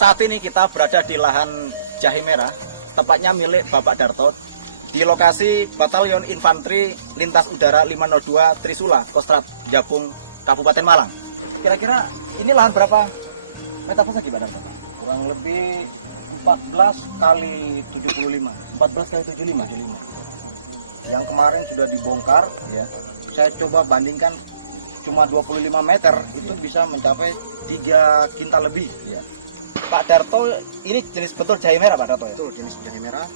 Saat ini kita berada di lahan jahe merah, tepatnya milik Bapak Darto, di lokasi Batalion Infanteri Lintas Udara 502 Trisula, Kostrat Jabung, Kabupaten Malang. Kira-kira ini lahan berapa meter persegi, Pak Darto? Kurang lebih 14 kali 75. 14 kali 75. Yang kemarin sudah dibongkar, Ya. saya coba bandingkan cuma 25 meter, itu bisa mencapai 3 kintal lebih. Ya. Pak Darto, ini jenis betul jahe merah, Pak Darto ya? Betul, jenis jahe merah.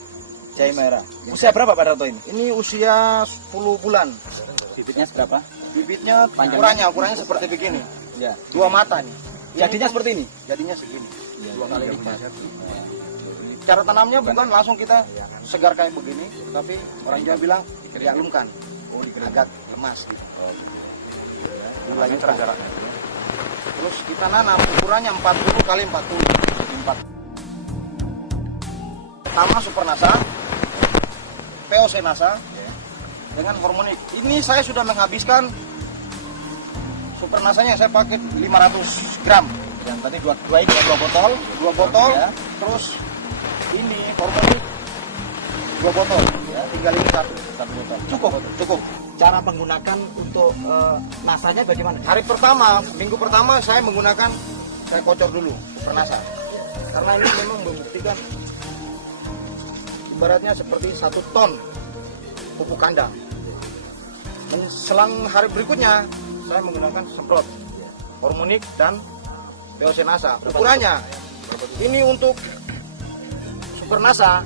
Jahe merah. Usia berapa, Pak Darto ini? Ini usia 10 bulan. Bibitnya seberapa? Bibitnya Panjangnya? ukurannya seperti begini. Ya. 2 mata nih. Jadinya seperti ini? Jadinya segini. Ya, 2 kali ya, lipat. Cara tanamnya bukan langsung kita segar kayak begini, tapi orang Jawa bilang diaklumkan. Oh, agak lemas gitu. Mulanya tergerak. Terus kita nanam ukurannya 40 kali 40. 4. Pertama Super Nasa, POC Nasa dengan hormonik. Ini saya sudah menghabiskan Super Nasanya, saya pakai 500 gram. Yang tadi dua botol. 2 botol, Ya. terus ini hormonik 2 botol, ya, tinggal ini satu botol. Cukup. Cara menggunakan untuk nasanya bagaimana? Hari pertama, minggu pertama saya menggunakan, saya kocor dulu Super Nasa. Karena ini memang membuktikan ibaratnya seperti 1 ton pupuk kandang. Dan selang hari berikutnya saya menggunakan semprot hormonik dan POC Nasa. Ukurannya ini untuk Super Nasa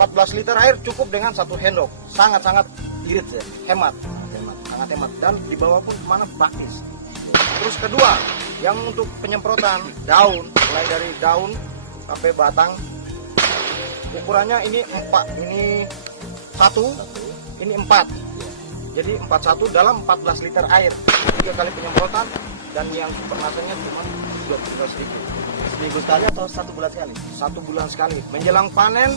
14 liter air cukup dengan 1 handok. Sangat-sangat Irit ya? hemat, sangat hemat, dan di bawah pun kemana praktis. Terus kedua, yang untuk penyemprotan daun, mulai dari daun sampai batang, ukurannya ini 4, ini 1, ini 4. Jadi 41 dalam 14 liter air, 3 kali penyemprotan, dan yang Super Nasanya cuma 12.000. Seminggu sekali atau 1 bulan sekali? 1 bulan sekali. Menjelang panen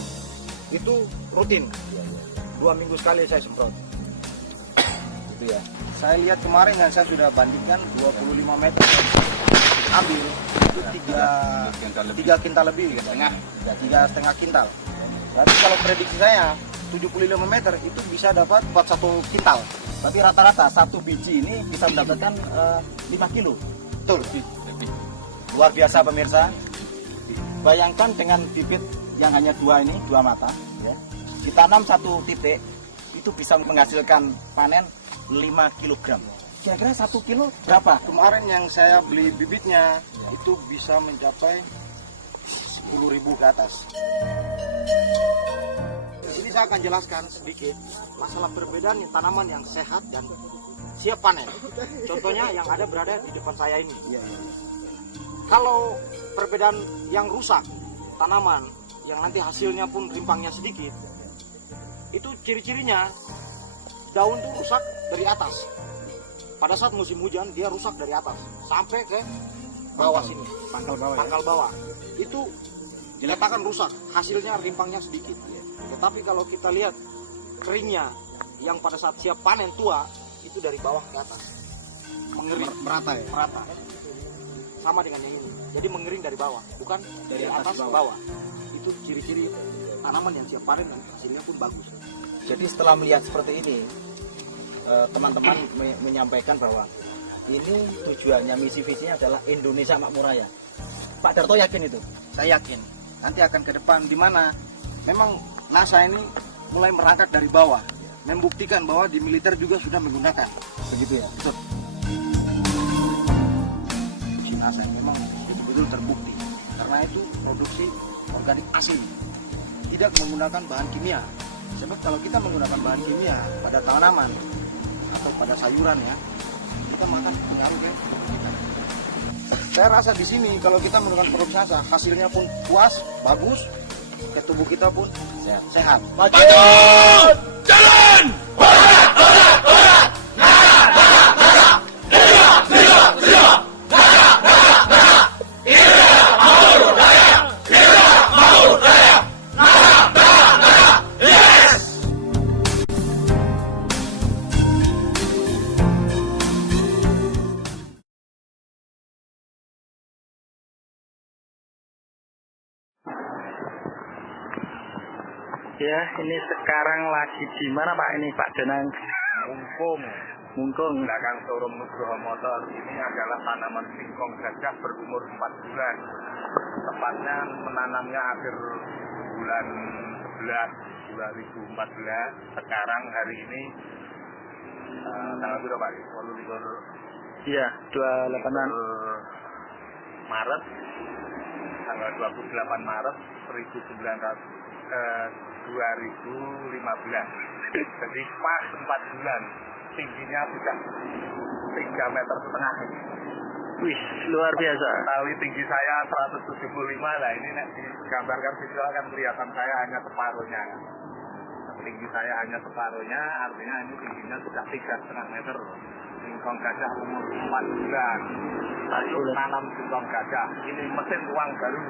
itu rutin. 2 minggu sekali saya semprot. Gitu ya. Saya lihat kemarin dan saya sudah bandingkan 25 meter ambil itu 3 kintal lebih, 3,5 kintal. Berarti kalau prediksi saya 75 meter itu bisa dapat 41 kintal. Tapi rata-rata satu biji ini bisa mendapatkan 5 kilo. Betul. Luar biasa pemirsa. Bayangkan dengan bibit yang hanya 2 ini, 2 mata, ya. Ditanam 1 titik itu bisa menghasilkan panen 5 kg. Kira-kira 1 kilo berapa? Kemarin yang saya beli bibitnya itu bisa mencapai 10.000 ke atas. Di sini saya akan jelaskan sedikit masalah perbedaan tanaman yang sehat dan siap panen. Contohnya yang ada berada di depan saya ini. Kalau perbedaan yang rusak tanaman yang nanti hasilnya pun rimpangnya sedikit, itu ciri-cirinya daun tuh rusak dari atas. Pada saat musim hujan dia rusak dari atas sampai ke bawah sini, pangkal bawah. Itu dikatakan rusak, hasilnya rimpangnya sedikit. Tetapi kalau kita lihat keringnya yang pada saat siap panen tua itu dari bawah ke atas, mengering Merata ya? merata. Sama dengan yang ini. Jadi mengering dari bawah, bukan dari atas ke bawah. Itu ciri-ciri tanaman yang siap panen dan hasilnya pun bagus. Jadi setelah melihat seperti ini, teman-teman menyampaikan bahwa ini tujuannya, misi visinya adalah Indonesia Makmur Raya. Pak Darto yakin itu? Saya yakin nanti akan ke depan di mana memang NASA ini mulai merangkak dari bawah, membuktikan bahwa di militer juga sudah menggunakan. Begitu ya? Betul. Si NASA memang betul-betul terbukti karena itu produksi organik asli, tidak menggunakan bahan kimia. Sebab kalau kita menggunakan bahan kimia pada tanaman atau pada sayuran ya, kita makan pengaruh ya. Saya rasa di sini kalau kita menggunakan produk NASA, hasilnya pun puas, bagus, ke tubuh kita pun sehat. Maju! Jalan! Ya, ini sekarang lagi di mana Pak ini Pak Danang? Mungkung. Belakang showroom Nugroho Motor. Ini adalah tanaman singkong gajah berumur 4 bulan. Tepatnya menanamnya akhir bulan 11 2014. Sekarang hari ini tanggal berapa Pak? 28 Iya, 28-an Maret. Tanggal 28 Maret 2015. Jadi pas 4 bulan. Tingginya sudah 3,5 meter. Wih, luar biasa. Tali tinggi saya 175 lah. Ini digambarkan visual kan kelihatan saya hanya separuhnya. Tinggi saya hanya separuhnya, artinya ini tingginya sudah 3,5 meter. Singkong gajah umur 4 bulan. Saya tanam singkong gajah. Ini mesin uang baru.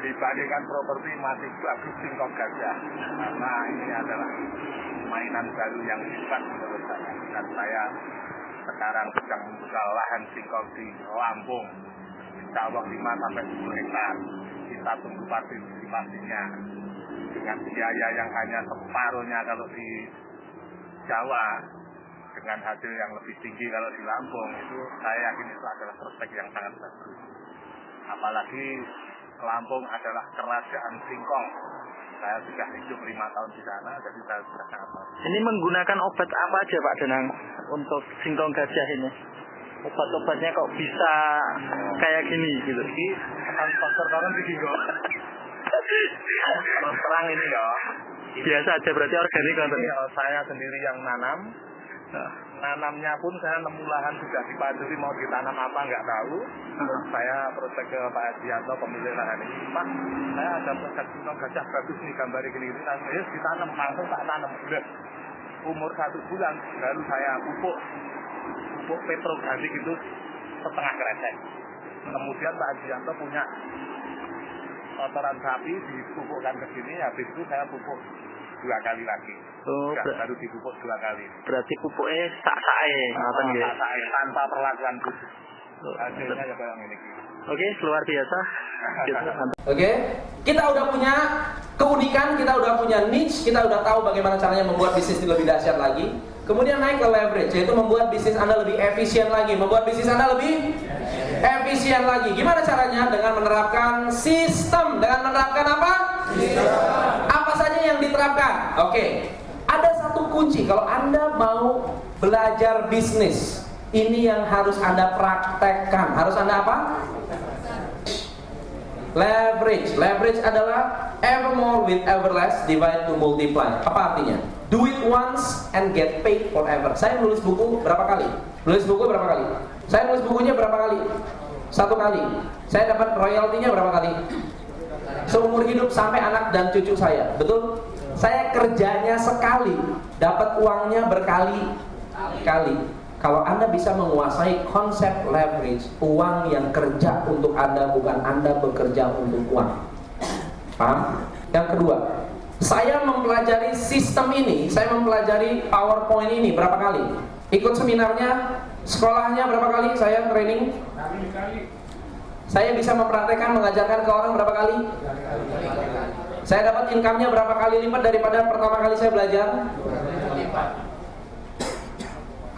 Dibandingkan properti masih bagus singkong gajah. Karena ini adalah mainan baru yang hebat menurut saya. Dan saya sekarang sedang membuka lahan singkong di Lampung. Insya Allah 5-10 hektar. Kita tunggu partisipasinya. Dengan biaya yang hanya separuhnya kalau di Jawa, dengan hasil yang lebih tinggi kalau di Lampung, itu saya yakin itu adalah prospek yang sangat bagus. Apalagi Lampung adalah kerajaan singkong. Saya sudah hidup 5 tahun di sana, jadi saya sudah sangat tahu. Ini menggunakan obat apa aja Pak Danang untuk singkong gajah ini? Obat-obatnya kok bisa kayak gini gitu? Ini sponsor banget di Gingo. Terus terang ini ya. Biasa aja berarti organik kan? Ini saya sendiri yang nanam. Nanamnya pun saya nemu lahan sudah dipaduri mau ditanam apa nggak tahu. Terus saya prospek ke Pak Adianto pemilik lahan ini. Pak, saya ada prospek singkong gajah bagus nih gambar gini-gini. Terus ditanam langsung tak tanam. Udah umur 1 bulan baru saya pupuk petroganik itu setengah kresek. Kemudian Pak Adianto punya kotoran sapi dipupukkan ke sini. Habis itu saya pupuk 2 kali lagi. Oh, baru dipupuk 2 kali. Berarti pupuknya sak-sae, ngoten nggih. Sak-sae tanpa perlakuan khusus. Hasilnya ya kayak ngene iki. Oke, luar biasa. Oke, kita udah punya keunikan, kita udah punya niche, kita udah tahu bagaimana caranya membuat bisnis lebih dahsyat lagi. Kemudian naik ke leverage, yaitu membuat bisnis Anda lebih efisien lagi, membuat bisnis Anda lebih efisien lagi. Gimana caranya? Dengan menerapkan sistem. Dengan menerapkan apa? Sistem. Apa saja yang diterapkan? Oke. Ada satu kunci kalau Anda mau belajar bisnis. Ini yang harus Anda praktekkan. Harus Anda apa? Leverage. Leverage adalah evermore with everless divide to multiply. Apa artinya? Do it once and get paid forever. Saya nulis buku berapa kali? Nulis buku berapa kali? Saya nulis bukunya berapa kali? 1 kali. Saya dapat royaltinya berapa kali? Seumur hidup sampai anak dan cucu saya. Betul? Saya kerjanya sekali, dapat uangnya berkali-kali. Kalau Anda bisa menguasai konsep leverage, uang yang kerja untuk Anda, bukan Anda bekerja untuk uang. Paham? Yang kedua, saya mempelajari sistem ini, saya mempelajari PowerPoint ini berapa kali? Ikut seminarnya, sekolahnya berapa kali saya training? Saya bisa mempraktekkan, mengajarkan ke orang berapa kali? Saya dapat income-nya berapa kali lipat daripada pertama kali saya belajar?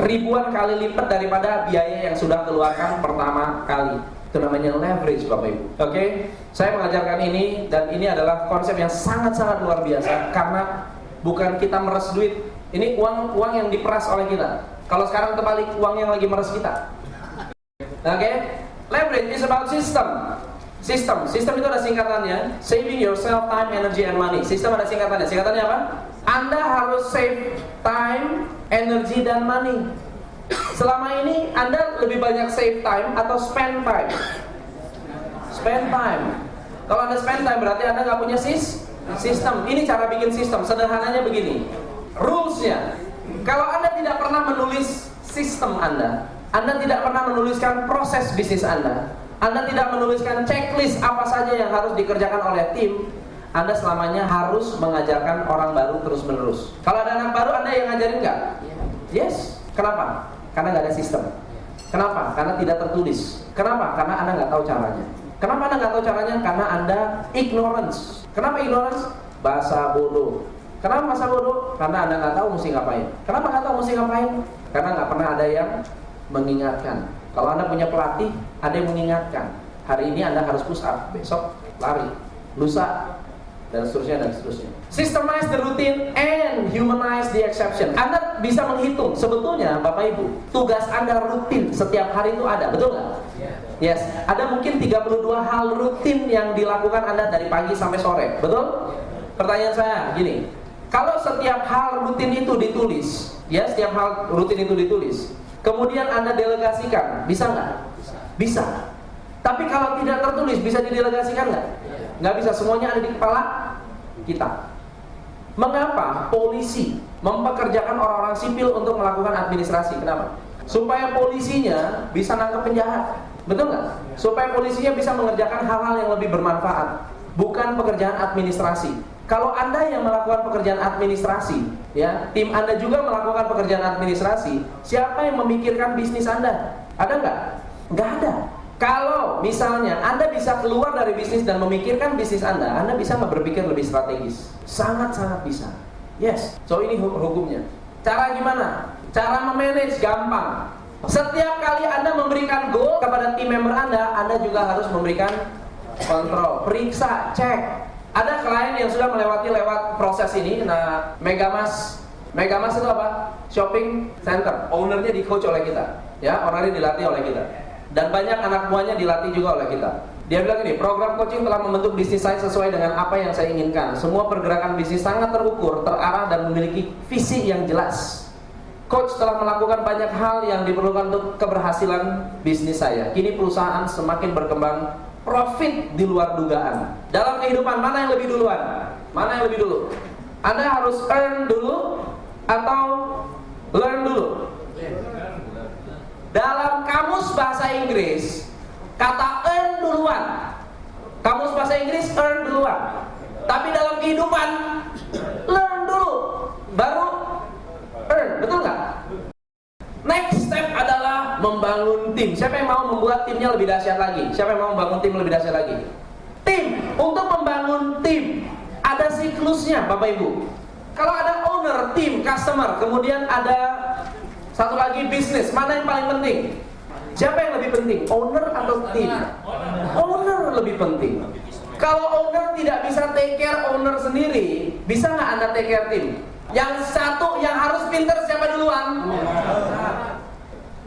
Ribuan kali lipat daripada biaya yang sudah keluarkan pertama kali. Itu namanya leverage Bapak Ibu. Oke, saya mengajarkan ini dan ini adalah konsep yang sangat-sangat luar biasa karena bukan kita meres duit. Ini uang yang diperas oleh kita. Kalau sekarang terbalik, uang yang lagi meres kita. Oke, leverage is about system. Sistem itu ada singkatannya, saving yourself time, energy, and money. Sistem ada singkatannya. Singkatannya apa? Anda harus save time, energy, dan money. Selama ini Anda lebih banyak save time atau spend time? Spend time. Kalau Anda spend time berarti Anda nggak punya sistem. Ini cara bikin sistem. Sederhananya begini. Rules-nya. Kalau Anda tidak pernah menulis sistem Anda tidak pernah menuliskan proses bisnis Anda tidak menuliskan checklist apa saja yang harus dikerjakan oleh tim, Anda selamanya harus mengajarkan orang baru terus-menerus. Kalau ada anak baru, Anda yang ngajarin nggak? Yes. Kenapa? Karena nggak ada sistem. Kenapa? Karena tidak tertulis. Kenapa? Karena Anda nggak tahu caranya. Kenapa Anda nggak tahu caranya? Karena Anda ignorance. Kenapa ignorance? Bahasa bodoh. Kenapa bahasa bodoh? Karena Anda nggak tahu mesti ngapain. Kenapa nggak tahu mesti ngapain? Karena nggak pernah ada yang mengingatkan. Kalau Anda punya pelatih, ada yang mengingatkan. Hari ini Anda harus push up, besok lari, lusa, dan seterusnya dan seterusnya. Systemize the routine and humanize the exception. Anda bisa menghitung sebetulnya Bapak Ibu, tugas Anda rutin setiap hari itu ada, betul nggak? Yes, ada mungkin 32 hal rutin yang dilakukan Anda dari pagi sampai sore, betul? Pertanyaan saya gini, kalau setiap hal rutin itu ditulis, ya setiap hal rutin itu ditulis, kemudian Anda delegasikan, bisa nggak? Bisa. Tapi kalau tidak tertulis, bisa didelegasikan nggak? Nggak bisa, semuanya ada di kepala kita. Mengapa polisi mempekerjakan orang-orang sipil untuk melakukan administrasi? Kenapa? Supaya polisinya bisa nangkep penjahat, betul nggak? Supaya polisinya bisa mengerjakan hal-hal yang lebih bermanfaat, bukan pekerjaan administrasi. Kalau Anda yang melakukan pekerjaan administrasi, ya, tim Anda juga melakukan pekerjaan administrasi, siapa yang memikirkan bisnis Anda? Ada nggak? Nggak ada. Kalau misalnya Anda bisa keluar dari bisnis dan memikirkan bisnis Anda bisa nggak berpikir lebih strategis? Sangat-sangat bisa. Yes, so ini hukumnya. Cara gimana? Cara memanage gampang. Setiap kali Anda memberikan goal kepada tim member Anda juga harus memberikan kontrol, periksa, cek. Ada klien yang sudah lewat proses ini. Nah, Megamas itu apa? Shopping center. Ownernya di coach oleh kita, ya, ownernya dilatih oleh kita. Dan banyak anak buahnya dilatih juga oleh kita. Dia bilang ini, program coaching telah membentuk bisnis saya sesuai dengan apa yang saya inginkan. Semua pergerakan bisnis sangat terukur, terarah, dan memiliki visi yang jelas. Coach telah melakukan banyak hal yang diperlukan untuk keberhasilan bisnis saya. Kini perusahaan semakin berkembang, profit di luar dugaan. Dalam kehidupan, mana yang lebih duluan? Mana yang lebih dulu? Anda harus earn dulu atau learn dulu? Dalam kamus bahasa Inggris, kata earn duluan. Kamus bahasa Inggris earn duluan. Tapi dalam kehidupan, learn dulu, baru earn, betul nggak? Next step adalah membangun tim. Siapa yang mau membuat timnya lebih dahsyat lagi? Siapa yang mau membangun tim lebih dahsyat lagi? Tim, untuk membangun tim, ada siklusnya Bapak Ibu. Kalau ada owner, tim, customer, kemudian ada satu lagi bisnis, mana yang paling penting? Siapa yang lebih penting? Owner atau tim? Owner lebih penting. Kalau owner tidak bisa take care owner sendiri, bisa nggak Anda take care tim? Yang satu yang harus pinter siapa duluan?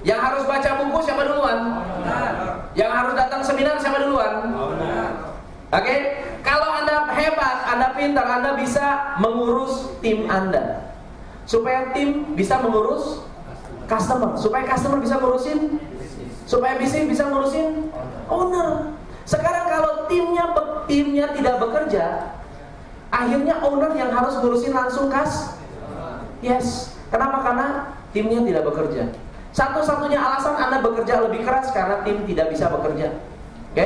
Yang harus baca buku siapa duluan? Yang harus datang seminar siapa duluan? Oke? Kalau Anda hebat, Anda pintar, Anda bisa mengurus tim Anda. Supaya tim bisa mengurus customer, supaya customer bisa ngurusin, supaya bisnis bisa ngurusin owner. Sekarang kalau timnya tidak bekerja, akhirnya owner yang harus ngurusin langsung yes. Kenapa? Karena timnya tidak bekerja. Satu-satunya alasan Anda bekerja lebih keras karena tim tidak bisa bekerja. Oke?